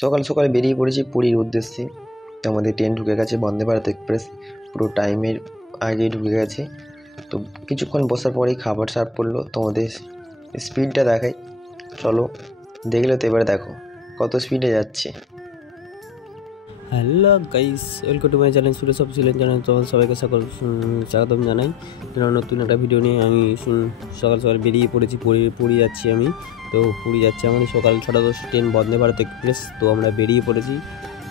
সকাল সকাল বেরিয়ে পড়েছি পুরীর উদ্দেশ্যে। তো আমাদের ট্রেন ঢুকে গেছে, বন্দে ভারত এক্সপ্রেস পুরো টাইমের আগেই ঢুকে গেছে। তো কিছুক্ষণ বসার পরেই খাবার সার্ভ করলো। তোমাদের স্পিডটা দেখাই, চলো দেখলে তো এবারে দেখো কত স্পিডে যাচ্ছে। Hello guys, welcome to my channel Suresh official channel. তোমাদের সবাইকে স্বাগতম জানাই। নতুন একটা ভিডিও নিয়ে আমি সকাল সকাল বেরিয়ে পড়েছি। পুরী যাচ্ছি আমি। তো পুরী যাচ্ছি আমি সকাল 6:10 ট্রেন বন্দে ভারত এক্সপ্রেস। তো আমরা বেরিয়ে পড়েছি।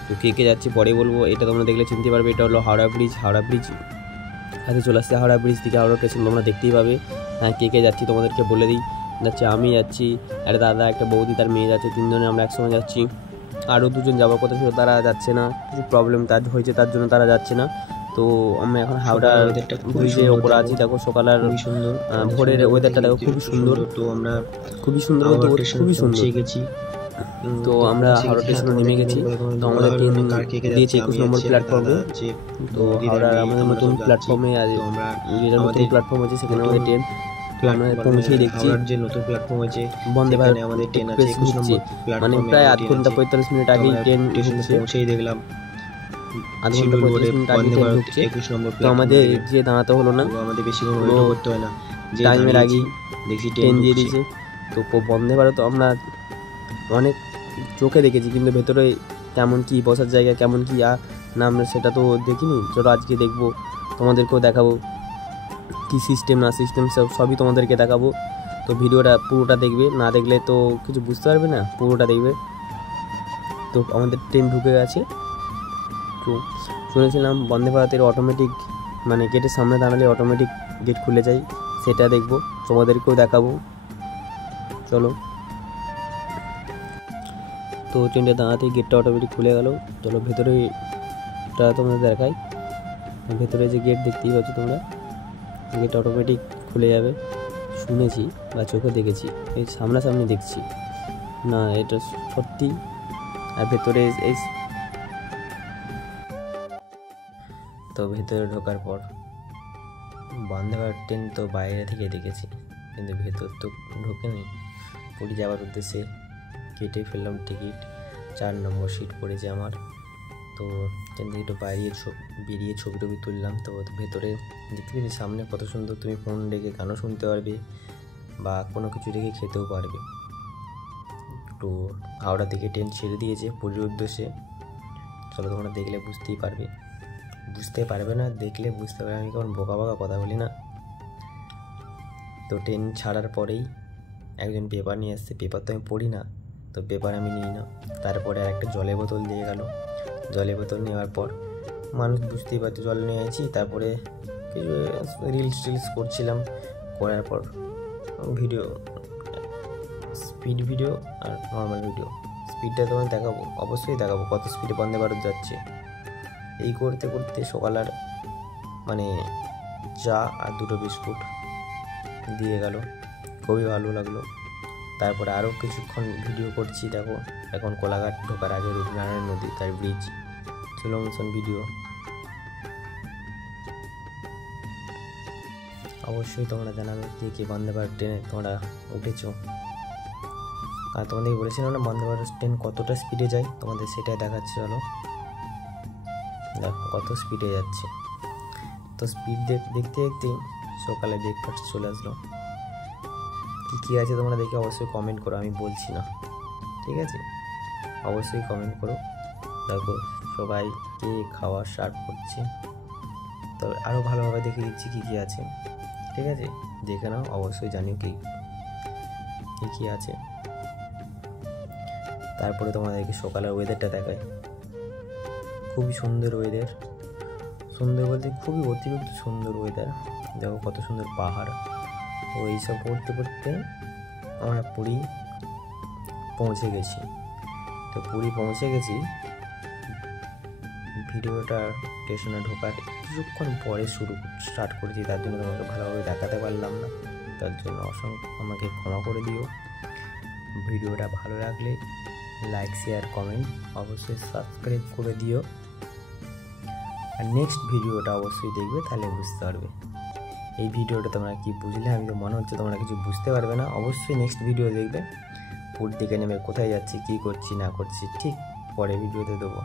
তো কে যাচ্ছি পরে বলবো। এটা তোমরা দেখলে চিনতে পারবে, এটা হলো হাওড়া ব্রিজ। হাওড়া ব্রিজ হাতে চলে আসছে। হাওড়া ব্রিজ থেকে হাওড়া স্টেশন তোমরা দেখতেই পাবে। হ্যাঁ, কে যাচ্ছি তোমাদেরকে বলে দিই। যাচ্ছে আমি যাচ্ছি, একটা দাদা, একটা বৌদি, তার মেয়ে যাচ্ছে, তিনজনে আমরা একসঙ্গে যাচ্ছি। আরও দুজন যাওয়ার কথা ছিল, তারা যাচ্ছে না, কিছু প্রবলেম হয়েছে, তার জন্য তারা যাচ্ছে না। তো আমরা এখন হাওড়া ব্রিজের ওপরে আছি। দেখো সকালের সুন্দর ভোরের ওয়েদারটা দেখো, খুবই সুন্দর। তো আমরা খুবই সুন্দর বলতে খুবই সুন্দর গেছি। তো আমরা হাওড়া স্টেশনে নেমে গেছি। তো আমাদের ট্রেন দিয়েছে 21 নম্বর প্ল্যাটফর্মে। তো হাওড়ার আমাদের নতুন প্ল্যাটফর্মে যেটা নতুন প্ল্যাটফর্ম আছে সেখানে আমাদের ট্রেন আমরা পৌঁছেই দেখছি। যে নতুন প্ল্যাটফর্ম হয়েছে বন্দে ভারত আমাদের ট্রেন আছে 21 নম্বর প্ল্যাটফর্মে, মানে প্রায় আধ ঘন্টা 45 মিনিট আগেই ট্রেন পৌঁছেই দেখলাম। আধ ঘন্টা 45 মিনিট আগে ট্রেন ঢুকছে। 21 নম্বর তো আমাদের যে দাঁড়াতে হলো না, আমাদের বেশি ওয়েট করতে হয় না, যে টাইমের আগেই দেখছি ট্রেন দিয়ে দিয়েছে। তো বন্দে ভারত আমরা অনেক চোখে দেখেছি, কিন্তু ভেতরে কেমন কি বসার জায়গা, কেমন কি না আমরা সেটা তো দেখিনি। চলো আজকে দেখবো, তোমাদেরকেও দেখাবো কি সিস্টেম না সিস্টেম সবই তোমাদেরকে দেখাবো। তো ভিডিওটা পুরোটা দেখবে, না দেখলে তো কিছু বুঝতে পারবে না, পুরোটা দেখবে। তো আমাদের ট্রেন ঢুকে গেছে। তো শুনেছিলাম বন্দে ভারতের অটোমেটিক, মানে গেটের সামনে দাঁড়ালে অটোমেটিক গেট খুলে যায়, সেটা দেখবো, তোমাদেরকেও দেখাবো। চলো। তো ট্রেনটা দাঁড়াতেই গেটটা অটোমেটিক খুলে গেল। চলো ভেতরেটা তোমাদের দেখাই। ভেতরে যে গেট দেখতেই পাচ্ছ তোমরা, গেট অটোমেটিক খুলে যাবে, শুনেছি বা চোখে দেখেছি, এই সামনাসামনি দেখছি না, এটা সত্যি। আর ভেতরে তো ভেতরে ঢোকার পর বন্দে ভারত ট্রেন তো বাইরে থেকে দেখেছি, কিন্তু ভেতর তো ঢোকেনি। পুরী যাওয়ার উদ্দেশ্যে কেটে ফেললাম টিকিট, 4 নম্বর সিট পড়েছে আমার। তো ট্রেন থেকে একটু বেরিয়ে ছবি টবি তুললাম। তো ভেতরে দেখতে পেয়েছি সামনে কত সুন্দর, তুমি ফোন রেখে গানও শুনতে পারবে বা কোনো কিছু রেখে খেতেও পারবে। তো হাওড়া থেকে ট্রেন ছেড়ে দিয়েছে পুরীর উদ্দেশ্যে। চলো তোমরা দেখলে বুঝতে পারবে না, দেখলে বুঝতে পারবে। আমি কেমন বোকা কথা বলি না। তো ট্রেন ছাড়ার পরেই একজন পেপার নিয়ে আসছে, পেপার তো আমি পড়ি না, তো পেপার আমি নিই না। তারপরে আর একটা জলের বোতল দিয়ে গেল। জলের বোতল নেওয়ার পর মানুষ বুঝতেই পারতো জল নিয়ে আছি। তারপরে কিছু রিলস করছিলাম, করার পর স্পিড ভিডিও আর নর্মাল ভিডিও। স্পিডটা তোমায় দেখাবো, অবশ্যই দেখাবো কত স্পিডে বন্দে ভারত যাচ্ছে। এই করতে করতে সকাল আর মানে চা আর 2টো বিস্কুট দিয়ে গেল, খুবই ভালো লাগলো। তারপরে আরও কিছুক্ষণ ভিডিও করছি। দেখো এখন কোলাঘাট ঢোকার আগে রূপনারায়ণ নদী, তার ব্রিজ, স্লো মোশন ভিডিও। অবশ্যই তোমরা জানাবে কে বন্দে ভারত ট্রেনে তোমরা উঠেছো। আর তোমাদেরকে বলেছিলাম না বন্দে ভারত ট্রেন কতটা স্পিডে যায়, তোমাদের সেটাই দেখাচ্ছে। চলো দেখো কত স্পিডে যাচ্ছে। তো স্পিড দেখতে দেখতেই সকালে ব্রেকফাস্ট চলে আসলো। কী আছে তোমরা দেখে অবশ্যই কমেন্ট করো, আমি বলছি না, ঠিক আছে? অবশ্যই কমেন্ট করো। দেখো সবাই কে খাওয়া স্টার্ট করছে। তো আরও ভালোভাবে দেখে দিচ্ছি কী আছে, ঠিক আছে? দেখে নাও, অবশ্যই জানিও কী আছে। তারপরে তোমাদেরকে সকালের ওয়েদারটা দেখায়। খুবই সুন্দর ওয়েদার, সুন্দর বলতে খুবই অতিরিক্ত সুন্দর ওয়েদার। দেখো কত সুন্দর পাহাড়। তো এইসব পড়তে পড়তে আমরা পুরী পৌঁছে গেছি। তো পুরী পৌঁছে গেছি, ভিডিওটা স্টেশনে ঢোকার কিছুক্ষণ পরে স্টার্ট করেছি, তার জন্য তোমাকে ভালোভাবে দেখাতে পারলাম না, তার জন্য আমাকে ক্ষমা করে দিও। ভিডিওটা ভালো লাগলে লাইক, শেয়ার, কমেন্ট, অবশ্যই সাবস্ক্রাইব করে দিও। আর নেক্সট ভিডিওটা অবশ্যই দেখবে, তাহলে বুঝতে পারবে। এই ভিডিওটা তোমরা কি বুঝলে? আমি তো মনে হচ্ছে তোমরা কিছু বুঝতে পারবে না। অবশ্যই নেক্সট ভিডিও দেখবে, পুরী থেকে নেমে কোথায় যাচ্ছি, কী করছি না করছি, ঠিক পরে ভিডিওতে দেবো।